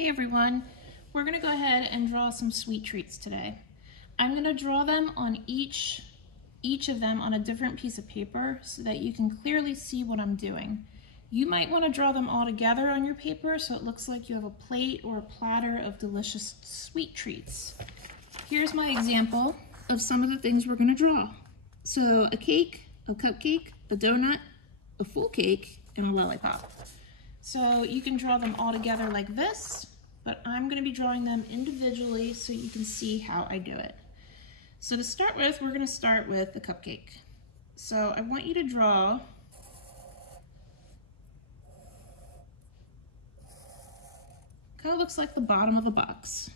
Hey everyone, we're going to go ahead and draw some sweet treats today. I'm going to draw them on each of them on a different piece of paper so that you can clearly see what I'm doing. You might want to draw them all together on your paper so it looks like you have a plate or a platter of delicious sweet treats. Here's my example of some of the things we're going to draw. So a cake, a cupcake, a donut, a full cake, and a lollipop. So you can draw them all together like this, but I'm going to be drawing them individually so you can see how I do it. So to start with, we're going to start with the cupcake. So I want you to draw kind of looks like the bottom of the box.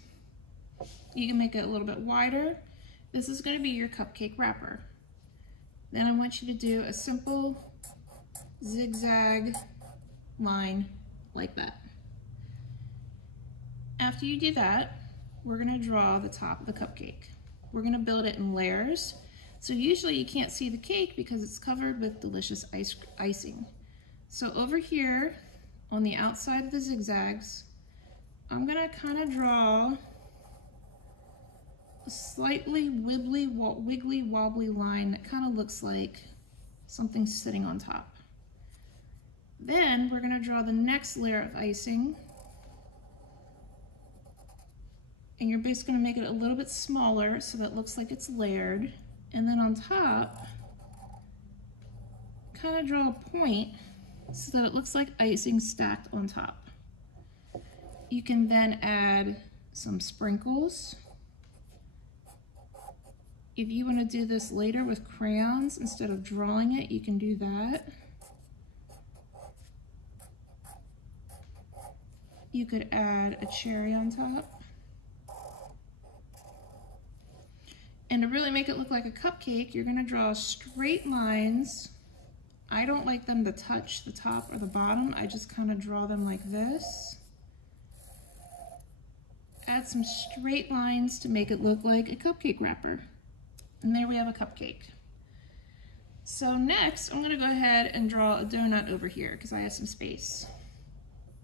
You can make it a little bit wider. This is going to be your cupcake wrapper. Then I want you to do a simple zigzag line like that. After you do that, we're going to draw the top of the cupcake. We're going to build it in layers. So usually you can't see the cake because it's covered with delicious icing. So over here on the outside of the zigzags, I'm going to kind of draw a slightly wiggly wobbly line that kind of looks like something sitting on top. Then we're going to draw the next layer of icing, and you're basically going to make it a little bit smaller so that it looks like it's layered, and then on top kind of draw a point so that it looks like icing stacked on top. You can then add some sprinkles. If you want to do this later with crayons instead of drawing it, you can do that. You could add a cherry on top. And to really make it look like a cupcake, you're going to draw straight lines. I don't like them to touch the top or the bottom. I just kind of draw them like this. Add some straight lines to make it look like a cupcake wrapper. And there we have a cupcake. So next, I'm going to go ahead and draw a donut over here because I have some space.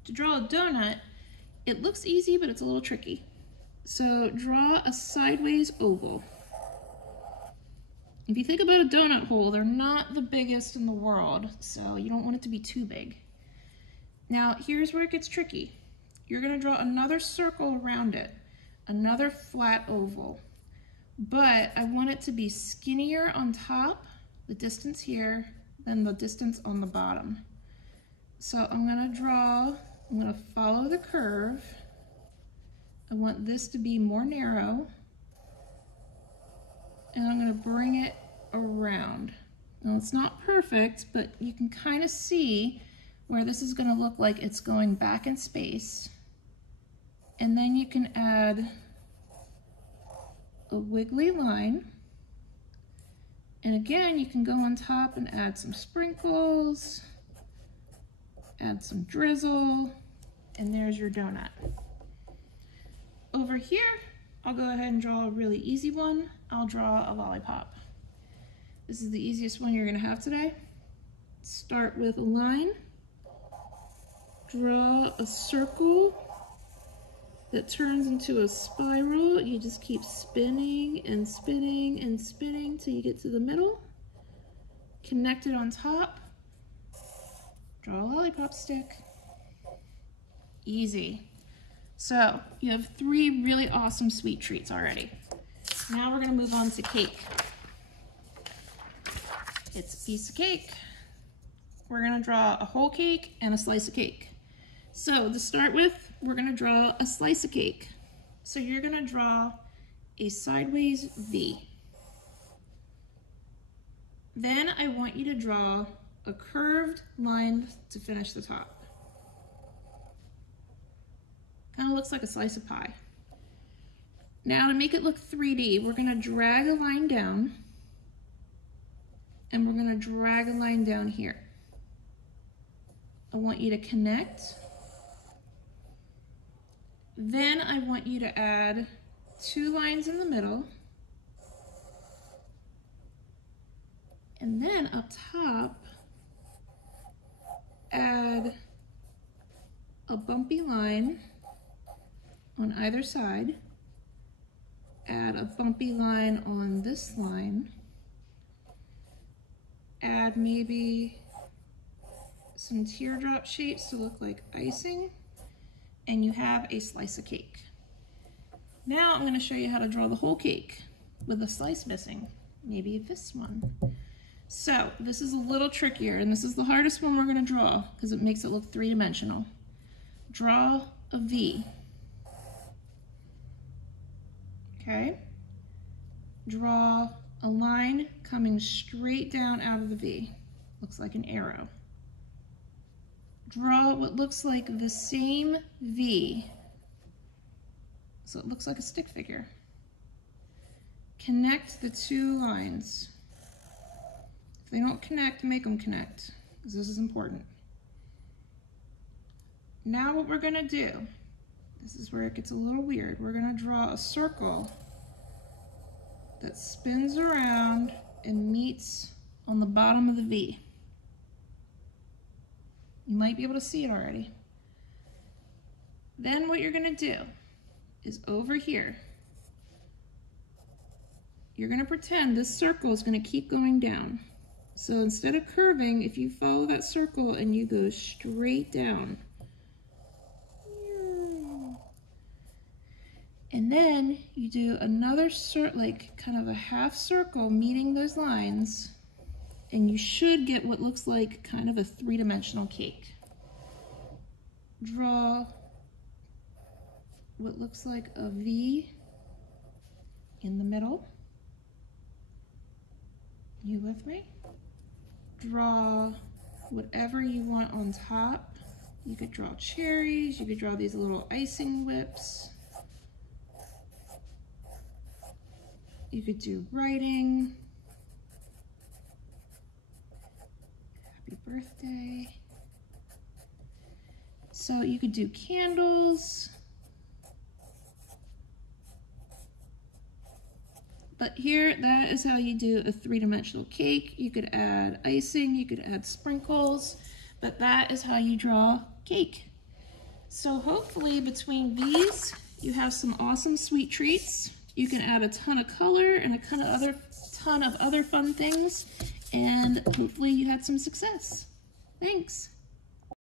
To draw a donut, it looks easy, but it's a little tricky. So draw a sideways oval. If you think about a donut hole, they're not the biggest in the world, so you don't want it to be too big. Now, here's where it gets tricky. You're going to draw another circle around it, another flat oval. But I want it to be skinnier on top, the distance here, than the distance on the bottom. So I'm going to follow the curve. I want this to be more narrow, and I'm going to bring it around. Now it's not perfect, but you can kind of see where this is going to look like it's going back in space. And then you can add a wiggly line. And again, you can go on top and add some sprinkles, add some drizzle, and there's your donut. Over here, I'll go ahead and draw a really easy one. I'll draw a lollipop. This is the easiest one you're going to have today. Start with a line, draw a circle that turns into a spiral. You just keep spinning and spinning and spinning till you get to the middle. Connect it on top. Draw a lollipop stick. Easy. So you have 3 really awesome sweet treats already. Now we're going to move on to cake. It's a piece of cake. We're going to draw a whole cake and a slice of cake. So to start with, we're going to draw a slice of cake. So you're going to draw a sideways V. Then I want you to draw a curved line to finish the top. Kind of looks like a slice of pie. Now to make it look 3D, we're going to drag a line down, and we're going to drag a line down here. I want you to connect. Then I want you to add 2 lines in the middle. And then up top, add a bumpy line on either side. Add a bumpy line on this line. Add maybe some teardrop shapes to look like icing, and you have a slice of cake. Now I'm going to show you how to draw the whole cake with a slice missing, maybe this one. So this is a little trickier, and this is the hardest one we're going to draw because it makes it look three-dimensional. Draw a V. Okay? Draw a line coming straight down out of the V. Looks like an arrow. Draw what looks like the same V, so it looks like a stick figure. Connect the two lines. If they don't connect, make them connect, because this is important. Now what we're going to do, this is where it gets a little weird, we're going to draw a circle that spins around and meets on the bottom of the V. You might be able to see it already. Then what you're going to do is over here, you're going to pretend this circle is going to keep going down. So instead of curving, if you follow that circle and you go straight down, and then you do another like kind of a half circle meeting those lines, and you should get what looks like kind of a three-dimensional cake. Draw what looks like a V in the middle. You with me? Draw whatever you want on top. You could draw cherries, you could draw these little icing whips. You could do writing. Happy birthday. So you could do candles. But here, that is how you do a three-dimensional cake. You could add icing, you could add sprinkles, but that is how you draw cake. So hopefully between these, you have some awesome sweet treats. You can add a ton of color and a ton of other fun things, and hopefully you had some success. Thanks.